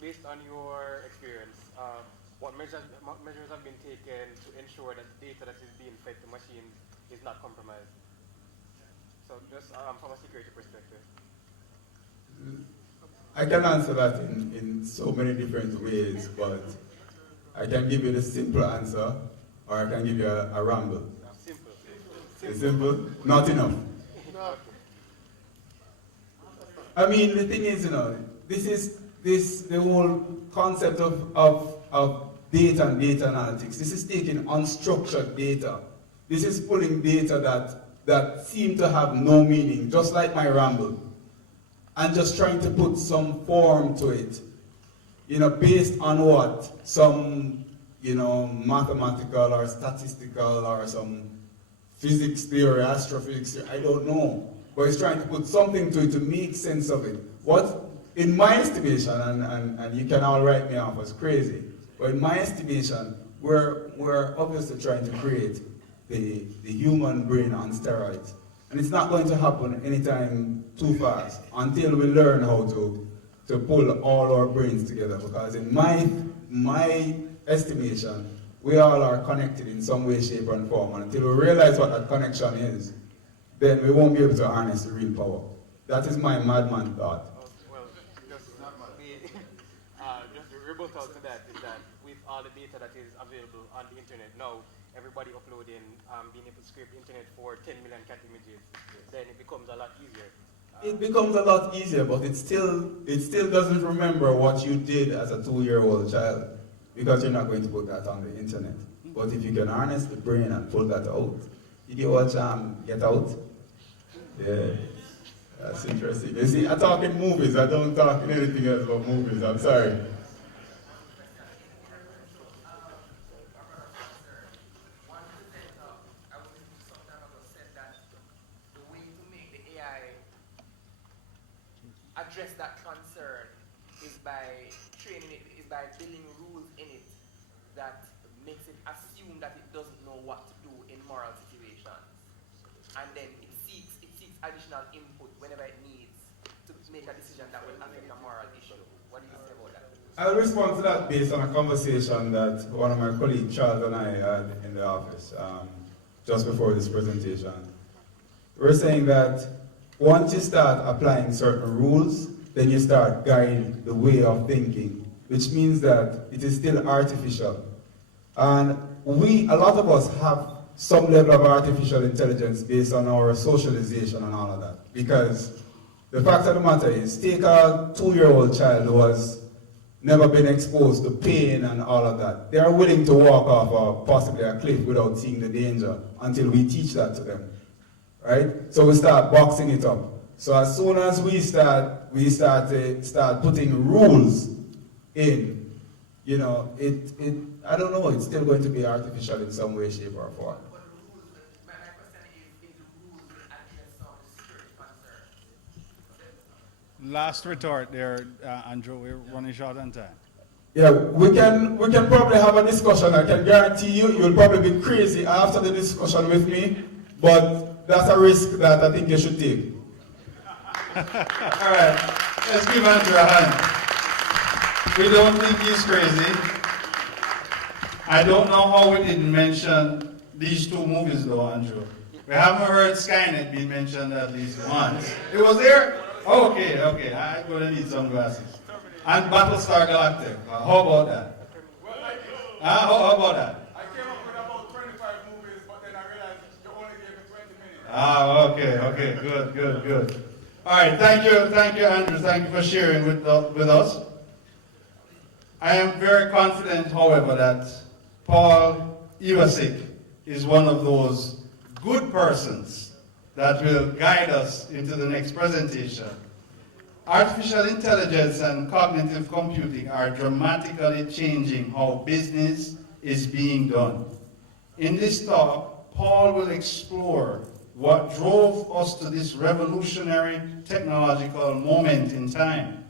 Based on your experience, what measures have been taken to ensure that the data that is being fed to machines is not compromised? So just from a security perspective. I can answer that in so many different ways, but I can give you the simple answer, or I can give you a ramble. Simple. It's simple? Not enough. No. I mean, the thing is, the whole concept of data and data analytics. This is taking unstructured data. This is pulling data that seem to have no meaning, just like my ramble, and just trying to put some form to it, based on what? Some, mathematical or statistical or some physics theory, astrophysics theory, I don't know. But it's trying to put something to it to make sense of it. What, in my estimation, and you can all write me off as crazy, but in my estimation, we're obviously trying to create the human brain on steroids. And it's not going to happen anytime too fast until we learn how to pull all our brains together. Because in my estimation, we all are connected in some way, shape, and form. And until we realize what that connection is, then we won't be able to harness the real power. That is my madman thought. Well, just the rebuttal to that is that with all the data that is available on the internet now, everybody uploading, being able to scrape the internet for 10 million cat images, then it becomes a lot easier. It becomes a lot easier, but it still doesn't remember what you did as a 2-year-old child, because you're not going to put that on the internet. But if you can harness the brain and pull that out, did you watch Get Out? Yeah, that's interesting. You see, I talk in movies, I don't talk in anything else but movies, I'm sorry. Address that concern is by training it, is by building rules in it that makes it assume that it doesn't know what to do in moral situations, and then it seeks additional input whenever it needs to make a decision that will affect a moral issue. What do you say about that? I'll respond to that based on a conversation that one of my colleagues Charles and I had in the office just before this presentation. We're saying that once you start applying certain rules, then you start guiding the way of thinking, which means that it is still artificial. And a lot of us have some level of artificial intelligence based on our socialization and all of that. Because the fact of the matter is, take a 2-year-old child who has never been exposed to pain and all of that. They are willing to walk off possibly a cliff without seeing the danger until we teach that to them. Right? So we start boxing it up. So as soon as we start putting rules in, I don't know, it's still going to be artificial in some way, shape, or form. But rules, my question is the rules will address some security concerns? Last retort there, Andrew, we're running short on time. Yeah, we can probably have a discussion. I can guarantee you'll probably be crazy after the discussion with me, but that's a risk that I think you should take. All right, let's give Andrew a hand. We don't think he's crazy. I don't know how we didn't mention these 2 movies though, Andrew. We haven't heard Skynet being mentioned at least once. It was there? Okay, I'm gonna need some glasses. And Battlestar Galactica, how about that? How about that? I came up with about 25 movies, but then I realized you only gave me 20 minutes. Okay, good. All right, thank you, Andrew. Thank you for sharing with us. I am very confident, however, that Paul Iwasik is one of those good persons that will guide us into the next presentation. Artificial intelligence and cognitive computing are dramatically changing how business is being done. In this talk, Paul will explore what drove us to this revolutionary technological moment in time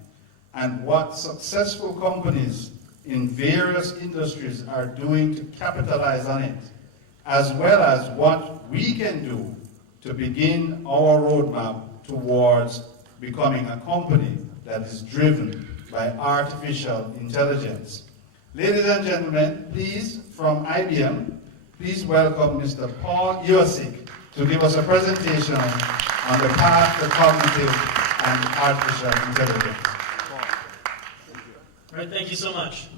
and what successful companies in various industries are doing to capitalize on it, as well as what we can do to begin our roadmap towards becoming a company that is driven by artificial intelligence. Ladies and gentlemen, please, from IBM, please welcome Mr. Paul Iosik to give us a presentation on the path to cognitive and artificial intelligence. All right, thank you so much.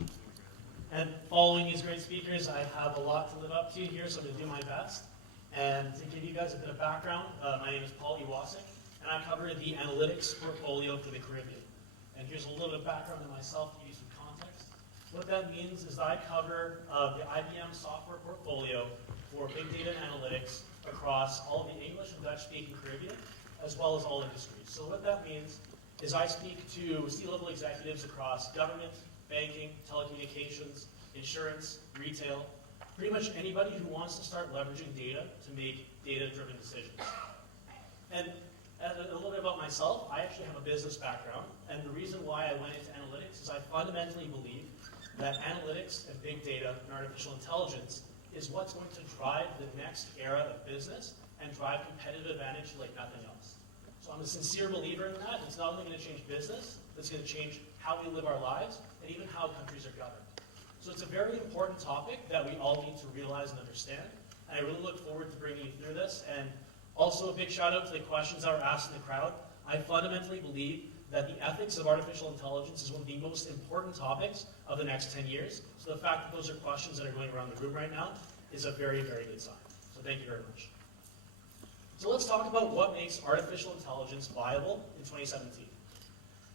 And following these great speakers, I have a lot to live up to here, so I'm going to do my best. And to give you guys a bit of background, my name is Paul Iosik, and I cover the analytics portfolio for the Caribbean. And here's a little bit of background on myself to give you some context. What that means is I cover the IBM software portfolio for big data and analytics across all of the English and Dutch-speaking Caribbean, as well as all industries. So what that means is I speak to C-level executives across government, banking, telecommunications, insurance, retail, pretty much anybody who wants to start leveraging data to make data-driven decisions. And a little bit about myself, I actually have a business background, and the reason why I went into analytics is I fundamentally believe that analytics and big data and artificial intelligence is what's going to drive the next era of business and drive competitive advantage like nothing else. So I'm a sincere believer in that. It's not only going to change business, it's going to change how we live our lives and even how countries are governed. So it's a very important topic that we all need to realize and understand. And I really look forward to bringing you through this. And also a big shout out to the questions that were asked in the crowd. I fundamentally believe that the ethics of artificial intelligence is one of the most important topics of the next 10 years. So the fact that those are questions that are going around the room right now is a very, very good sign. So thank you very much. So let's talk about what makes artificial intelligence viable in 2017.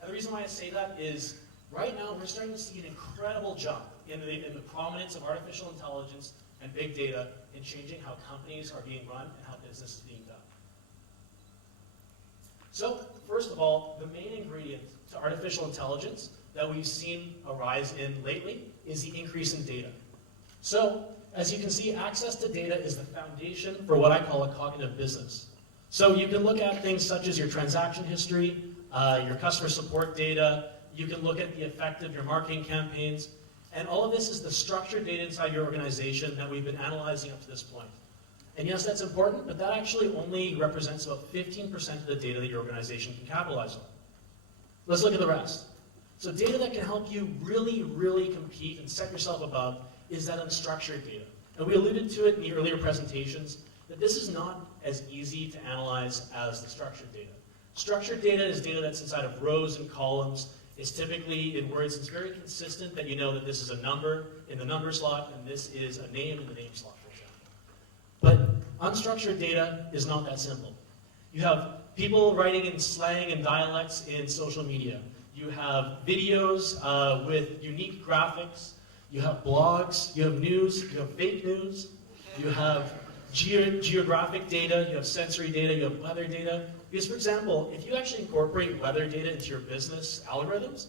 And the reason why I say that is right now we're starting to see an incredible jump in the prominence of artificial intelligence and big data in changing how companies are being run and how business is being done. So, first of all, the main ingredient to artificial intelligence that we've seen a rise in lately is the increase in data. So, as you can see, access to data is the foundation for what I call a cognitive business. So you can look at things such as your transaction history, your customer support data, you can look at the effect of your marketing campaigns, and all of this is the structured data inside your organization that we've been analyzing up to this point. And yes, that's important, but that actually only represents about 15% of the data that your organization can capitalize on. Let's look at the rest. So data that can help you really, really compete and set yourself above is that unstructured data. And we alluded to it in the earlier presentations, that this is not as easy to analyze as the structured data. Structured data is data that's inside of rows and columns. It's typically in words. It's very consistent that you know that this is a number in the number slot and this is a name in the name slot, for example. But unstructured data is not that simple. You have people writing in slang and dialects in social media. You have videos with unique graphics. You have blogs, you have news, you have fake news, you have geographic data, you have sensory data, you have weather data. Because, for example, if you actually incorporate weather data into your business algorithms,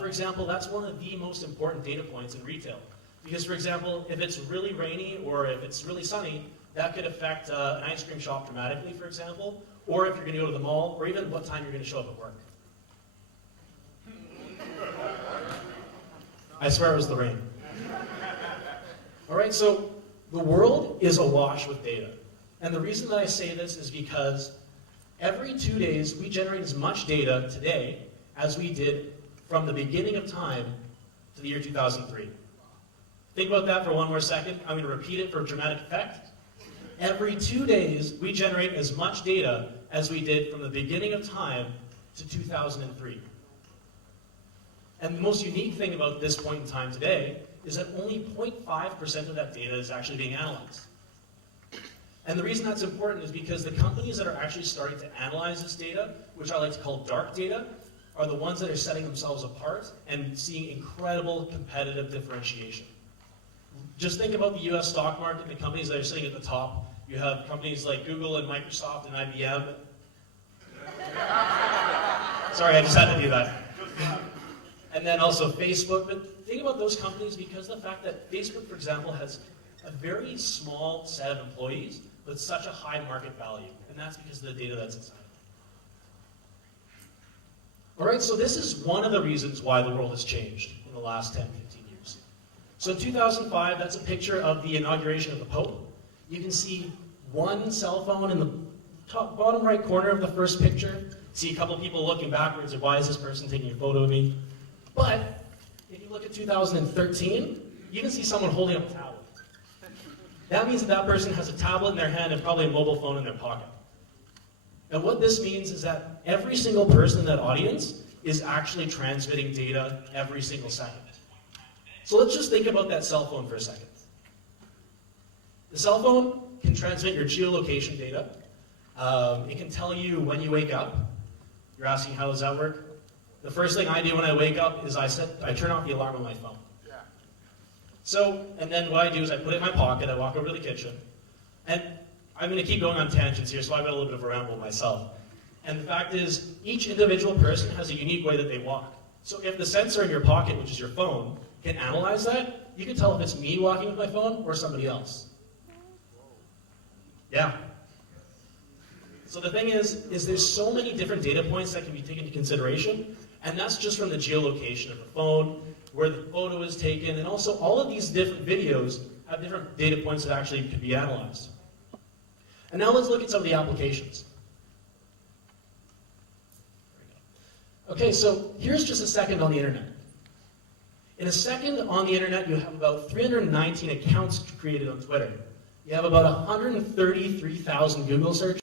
for example, that's one of the most important data points in retail. Because, for example, if it's really rainy or if it's really sunny, that could affect an ice cream shop dramatically, for example, or if you're going to go to the mall, or even what time you're going to show up at work. I swear it was the rain. All right, so the world is awash with data. And the reason that I say this is because every 2 days we generate as much data today as we did from the beginning of time to the year 2003. Think about that for one more second. I'm going to repeat it for dramatic effect. Every 2 days we generate as much data as we did from the beginning of time to 2003. And the most unique thing about this point in time today is that only 0.5% of that data is actually being analyzed. And the reason that's important is because the companies that are actually starting to analyze this data, which I like to call dark data, are the ones that are setting themselves apart and seeing incredible competitive differentiation. Just think about the US stock market, the companies that are sitting at the top. You have companies like Google and Microsoft and IBM. Sorry, I just had to do that. And then also Facebook. But think about those companies because of the fact that Facebook, for example, has a very small set of employees, but such a high market value. And that's because of the data that's inside. All right, so this is one of the reasons why the world has changed in the last 10, 15 years. So in 2005, that's a picture of the inauguration of the Pope. You can see one cell phone in the top bottom right corner of the first picture. See a couple people looking backwards at why is this person taking a photo of me? But if you look at 2013, you can see someone holding up a tablet. That means that that person has a tablet in their hand and probably a mobile phone in their pocket. And what this means is that every single person in that audience is actually transmitting data every single second. So let's just think about that cell phone for a second. The cell phone can transmit your geolocation data. It can tell you when you wake up. You're asking how does that work? The first thing I do when I wake up is I turn off the alarm on my phone. Yeah. So, and then what I do is I put it in my pocket, I walk over to the kitchen, and I'm going to keep going on tangents here, so I've got a little bit of a ramble myself. And the fact is, each individual person has a unique way that they walk. So if the sensor in your pocket, which is your phone, can analyze that, you can tell if it's me walking with my phone or somebody else. Yeah. So the thing is there's so many different data points that can be taken into consideration, and that's just from the geolocation of the phone, where the photo is taken, and also all of these different videos have different data points that actually could be analyzed. And now let's look at some of the applications. Okay, so here's just a second on the internet. In a second on the internet, you have about 319 accounts created on Twitter. You have about 133,000 Google searches.